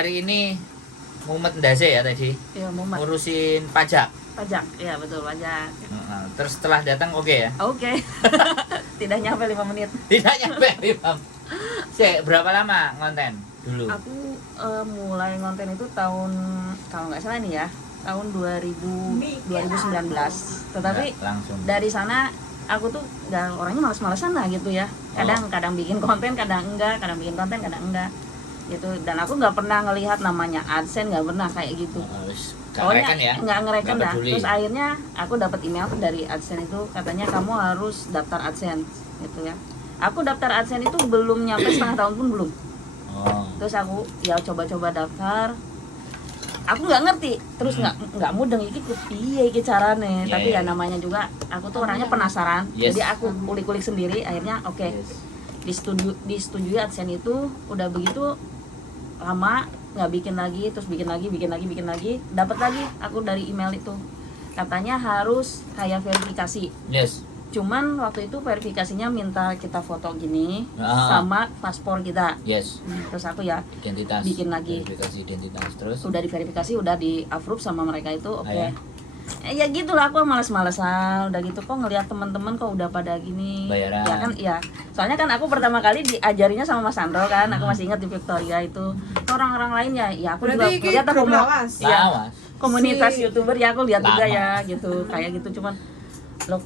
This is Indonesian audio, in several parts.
hari ini mumet ndase ya tadi. Iya, mumet. Ngurusin pajak. Pajak, iya betul pajak. Terus setelah datang oke ya? Oke. Tidak nyampe 5 menit. Tidak nyampe 5. Berapa lama ngonten dulu? Aku mulai ngonten itu tahun kalau nggak salah nih ya, tahun 2019. Tetapi langsung dari sana aku tuh nggak, orangnya malas-malasan lah gitu ya. Kadang bikin konten, kadang enggak, kadang bikin konten, kadang enggak gitu. Dan aku nggak pernah ngelihat namanya AdSense, nggak pernah kayak gitu. Pokoknya ya? nggak ngereken dah. peduli. Terus akhirnya aku dapat email dari AdSense itu, katanya kamu harus daftar AdSense gitu ya. Aku daftar AdSense itu belum nyampe setengah tahun pun belum. Terus aku ya coba-coba daftar. Aku nggak ngerti, terus nggak mudeng iki piye iki carane. Tapi ya namanya juga aku tuh orangnya penasaran. Jadi aku kulik-kulik sendiri, akhirnya oke. Disetujui AdSense itu. Udah begitu lama nggak bikin lagi, terus bikin lagi, dapat lagi aku dari email itu, katanya harus kayak verifikasi. Cuman waktu itu verifikasinya minta kita foto gini sama paspor kita. Terus aku ya identitas, bikin lagi verifikasi identitas. Terus udah diverifikasi, udah di approve sama mereka itu, oke. Ya gitulah, aku malas-malasan udah gitu. Kok ngelihat teman-teman kok udah pada gini bayaran. Ya kan, ya soalnya kan aku pertama kali diajarinya sama Mas Sandro kan. Aku masih ingat di Victoria itu. Orang-orang lain ya aku berarti juga lihat aku ya, komunitas YouTuber ya, aku lihat juga ya gitu, kayak gitu. Cuman loh,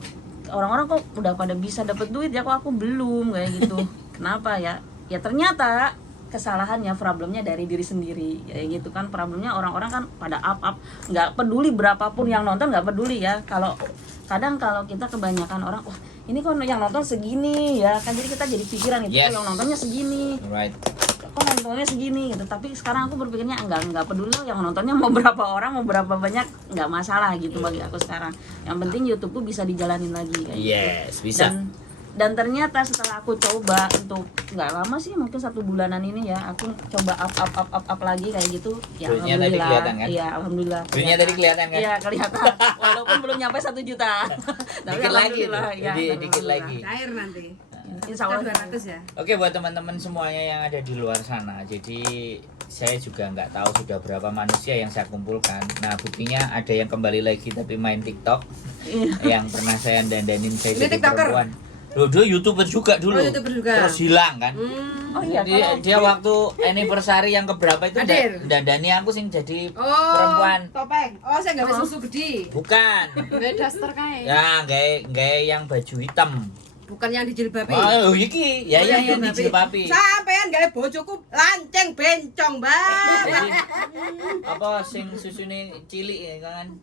orang-orang kok udah pada bisa dapat duit ya, kok aku belum, kayak gitu. Kenapa ya? Ya ternyata kesalahannya, problemnya dari diri sendiri, kayak gitu kan. Problemnya orang-orang kan pada up, nggak peduli berapapun yang nonton, nggak peduli ya. Kalau kita kebanyakan orang, wah ini kok yang nonton segini ya kan, jadi kita jadi pikiran itu yang nontonnya segini, kok nontonnya segini gitu. Tapi sekarang aku berpikirnya enggak peduli yang nontonnya mau berapa orang, mau berapa banyak, nggak masalah gitu bagi aku sekarang. Yang penting YouTubeku bisa dijalanin lagi kayak gitu. Bisa. Dan ternyata setelah aku coba untuk nggak lama sih, mungkin 1 bulanan ini ya, aku coba up lagi kayak gitu ya. Duitnya alhamdulillah tadi kelihatan kan? Iya, alhamdulillah. Duitnya tadi kelihatan kan? Iya, kelihatan. Walaupun belum nyampe 1 juta. Tapi Dikit lagi alhamdulillah tuh. ya. Dikit lagi. Cair nanti. Insya Allah 200 ya. Oke, buat teman-teman semuanya yang ada di luar sana. Jadi saya juga nggak tahu sudah berapa manusia yang saya kumpulkan. Nah, buktinya ada yang kembali lagi tapi main TikTok. Yang pernah saya dandanin saya jadi perempuan. Loh, dia YouTuber juga dulu. YouTuber juga. Terus hilang kan? Oh iya, Dia waktu anniversary yang keberapa itu dandani aku sing jadi perempuan. Topeng. Oh, saya nggak susu gede. Bukan. Nggak daster kae. Ya, gaya yang baju hitam. Bukan yang dijilbabi. Oh, iki. Ya yang dijilbabi. Sampean gawe bojoku lanceng bencong, Bang. Jadi, apa sing susune cilik ya kan?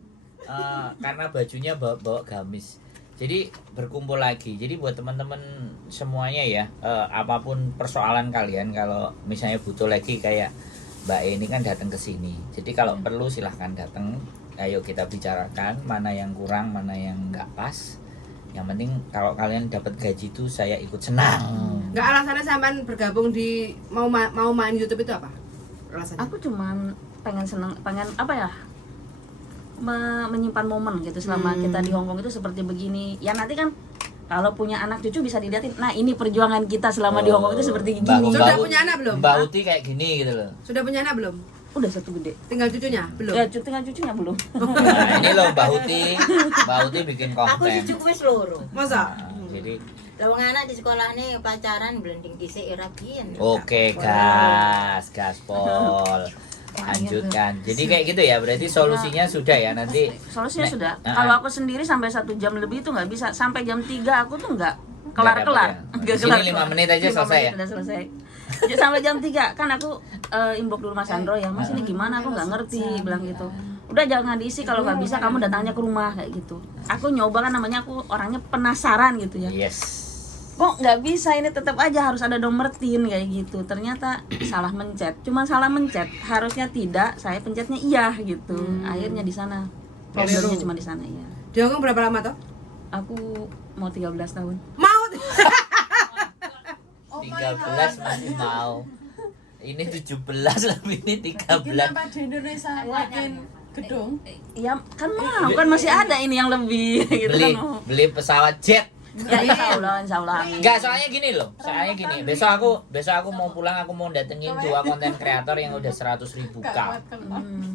Karena bajunya bawa gamis. Jadi berkumpul lagi. Jadi buat teman-teman semuanya ya, apapun persoalan kalian, kalau misalnya butuh lagi kayak Mbak ini kan datang ke sini. Jadi kalau perlu silahkan datang. Ayo kita bicarakan mana yang kurang, mana yang nggak pas. Yang penting kalau kalian dapat gaji itu saya ikut senang. Nggak, alasannya sampean bergabung di mau main YouTube itu apa? Alasannya? Aku cuman pengen apa ya? Menyimpan momen gitu selama kita di Hongkong itu seperti begini. Ya nanti kan kalau punya anak cucu bisa dilihatin. Nah, ini perjuangan kita selama di Hongkong itu seperti gini. Sudah punya anak belum? Mbak Uti kayak gini gitu loh. Sudah punya anak belum? Udah 1 gede. Tinggal cucunya? Belum? Ya, tinggal cucunya belum. Nah, ini loh Mbak Uti bikin konten. Aku cucuku wis loro. Masa? Jadi Lawang anak di sekolah nih pacaran blending dhisik ora biyen. oke, gaspol. Lanjutkan. Jadi kayak gitu ya, berarti solusinya sudah ya nanti. Solusinya sudah. Kalau aku sendiri sampai 1 jam lebih itu nggak bisa. Sampai jam 3 aku tuh nggak kelar-kelar. Di sini 5 menit aja selesai ya. Udah selesai. Sampai jam 3 kan aku inbox dulu Mas Sandro ya. Mas ini gimana, aku nggak ngerti, bilang gitu. Udah jangan diisi, kalau nggak bisa kamu datangnya ke rumah kayak gitu. Aku nyoba kan, namanya aku orangnya penasaran gitu ya. Kok nggak bisa, ini tetap aja harus ada nomor TIN kayak gitu. Ternyata salah mencet, cuma salah mencet, harusnya tidak, saya pencetnya iya gitu. Akhirnya di sana problemnya cuma di sana ya. Di Hongkong berapa lama toh? Aku mau 13 tahun. Mau 13 masih mau. Ini 17 lebih ini 13. Kenapa di Indonesia makin gedung? Ya kan mau, kan masih ada ini yang lebih gitu kan. Beli pesawat jet. Ya insya Allah. Amin. Enggak, soalnya gini loh. Soalnya gini, besok aku mau pulang, aku mau datengin 2 konten kreator yang udah 100.000 K.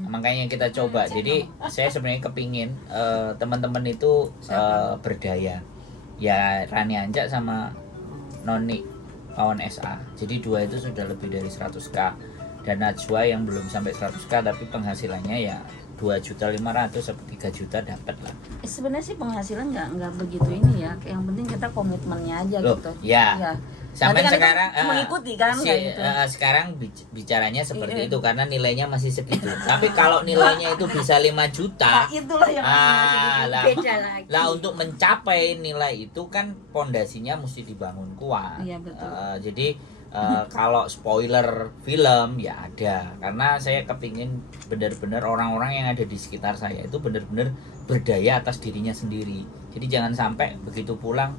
Makanya kita coba. Jadi saya sebenarnya kepingin teman-teman itu berdaya. Ya Rani Anjak sama Noni Pawon SA. Jadi 2 itu sudah lebih dari 100K. Dan Najwa yang belum sampai 100K tapi penghasilannya ya 2.500.000 atau 3 juta dapat lah. Sebenarnya sih penghasilan nggak begitu ini ya. Yang penting kita komitmennya aja Loh, gitu. ya. Sampai Nanti kan sekarang itu mengikuti kan kayak gitu. sekarang bicaranya seperti itu karena nilainya masih segitu. Tapi kalau nilainya itu bisa 5 juta, Nah, itulah yang lah, Beda lagi. lah untuk mencapai nilai itu kan pondasinya mesti dibangun kuat. Iya, betul. Jadi kalau spoiler film ya ada, karena saya kepingin benar-benar orang-orang yang ada di sekitar saya itu benar-benar berdaya atas dirinya sendiri. Jadi jangan sampai begitu pulang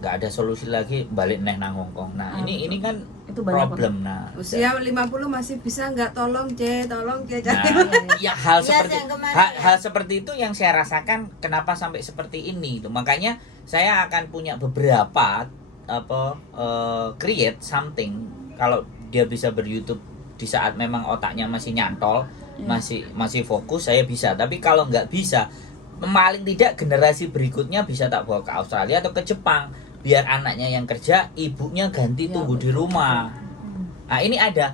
nggak ada solusi lagi balik nang Hongkong. Nah ini kan itu banyak problem. Nah Usia 50 masih bisa nggak tolong C. Nah, ya Iya, yang kemarin hal seperti itu yang saya rasakan kenapa sampai seperti ini itu. Makanya saya akan punya beberapa create something kalau dia bisa ber-YouTube di saat memang otaknya masih nyantol, masih fokus, saya bisa. Tapi kalau nggak bisa, paling tidak generasi berikutnya bisa tak bawa ke Australia atau ke Jepang biar anaknya yang kerja, ibunya ganti tunggu di rumah. Nah, ini ada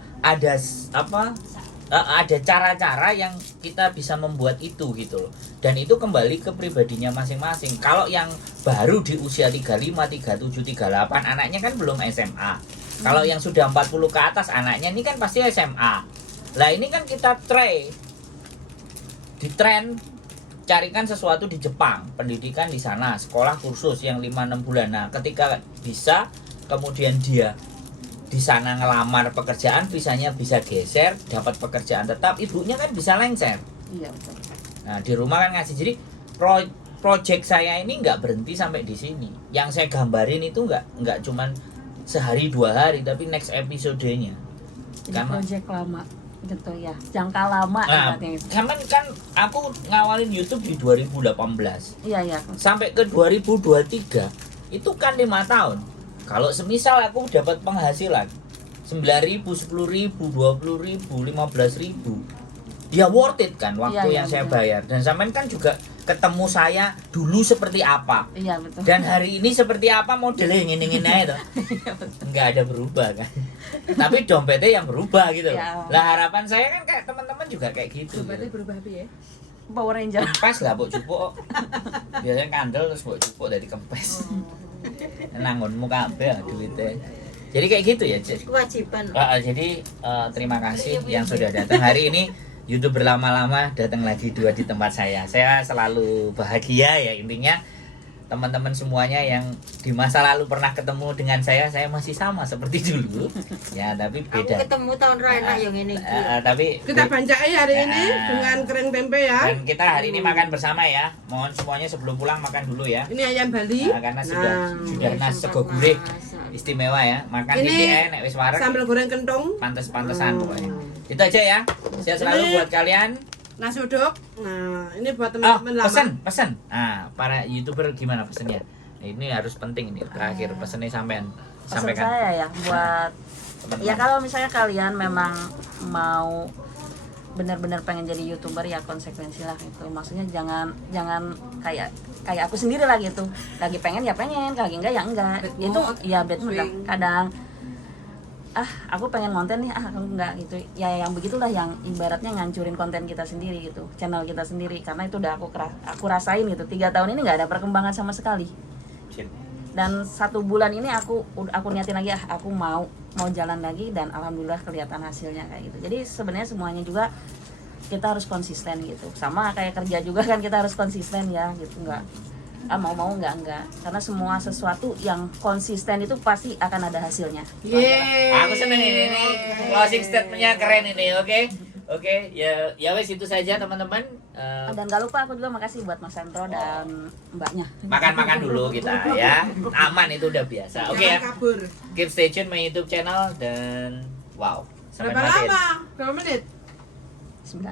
cara-cara yang kita bisa membuat itu gitu loh. Dan itu kembali ke pribadinya masing-masing. Kalau yang baru di usia 35, 37, 38 anaknya kan belum SMA. Kalau yang sudah 40 ke atas anaknya ini kan pasti SMA. Lah ini kan kita di tren carikan sesuatu di Jepang, pendidikan di sana, sekolah kursus yang 5-6 bulan. Nah, ketika bisa kemudian dia di sana ngelamar pekerjaan, visanya bisa geser, dapat pekerjaan tetap, ibunya kan bisa lengser. Iya betul. Nah, di rumah kan ngasih. Jadi project saya ini nggak berhenti sampai di sini. Yang saya gambarin itu nggak cuman sehari 2 hari, tapi next episodenya. Jadi Karena project lama gitu ya, jangka lama. nah, ibaratnya. kan aku ngawalin YouTube di 2018. Iya. Sampai ke 2023 itu kan 5 tahun. Kalau semisal aku dapat penghasilan 9.000, 10.000, 20.000, 15.000, ya worth it kan waktu Iya, yang saya betul. bayar. Dan sampean kan juga ketemu saya dulu seperti apa Iya betul. dan hari ini seperti apa, modelnya ngene-ngene aja tuh. Nggak ada berubah kan. Tapi dompetnya yang berubah gitu loh. Ya. Lah harapan saya kan kayak teman-teman juga kayak gitu. Berarti berubah ya. Power Ranger. Kempes lah mbok cupuk. Biasanya kandel terus mbok cupuk dari kempes. Nangonmu kabeh duitnya. Jadi kayak gitu ya. Kewajiban. Jadi terima kasih yang sudah datang hari ini. YouTube berlama-lama datang lagi 2 di tempat saya. Saya selalu bahagia ya, intinya teman-teman semuanya yang di masa lalu pernah ketemu dengan saya masih sama seperti dulu. Ya, tapi Aku beda. ketemu tahun raya yang ini. Tapi Kita bancai hari ini Nah. dengan kering tempe ya. dan kita hari ini makan bersama ya. Mohon semuanya sebelum pulang makan dulu ya. Ini ayam Bali. Karena sudah nasi sego gurih istimewa ya. Makan Ini ini nek wis wareg Sambal goreng kentung, pantes-pantesan pokoknya. Itu aja ya. Sehat selalu Ini- buat kalian. nasi uduk. Nah, ini buat teman-teman lama. Pesen. Nah, para YouTuber gimana pesennya? Nah, ini harus penting ini. Terakhir pesennya sampean Pesan sampaikan. saya ya buat Teman-teman. ya kalau misalnya kalian memang mau benar-benar pengen jadi YouTuber ya konsekuensi lah itu. Maksudnya jangan kayak aku sendiri lah gitu. Lagi pengen ya pengen, lagi enggak ya enggak. Bad Itu mood, ya bad mood lah. swing. Kadang aku pengen konten nih, aku enggak gitu. Ya yang begitulah yang ibaratnya ngancurin konten kita sendiri gitu, channel kita sendiri karena itu udah aku rasain gitu. 3 tahun ini nggak ada perkembangan sama sekali. Sip. Dan 1 bulan ini aku niatin lagi aku mau jalan lagi dan alhamdulillah kelihatan hasilnya kayak gitu. Jadi sebenarnya semuanya juga kita harus konsisten gitu. Sama kayak kerja juga kan kita harus konsisten ya gitu, enggak mau enggak karena semua sesuatu yang konsisten itu pasti akan ada hasilnya. Yeay. Aku seneng ini closing statementnya keren ini, oke, ya wes itu saja teman-teman. Dan gak lupa aku juga makasih buat Mas Sandro dan mbaknya. Makan dulu kita ya, aman itu udah biasa. Oke ya, Jangan kabur. keep stay tune my YouTube channel dan wow. Sampai Berapa mati. lama? Berapa menit? 9.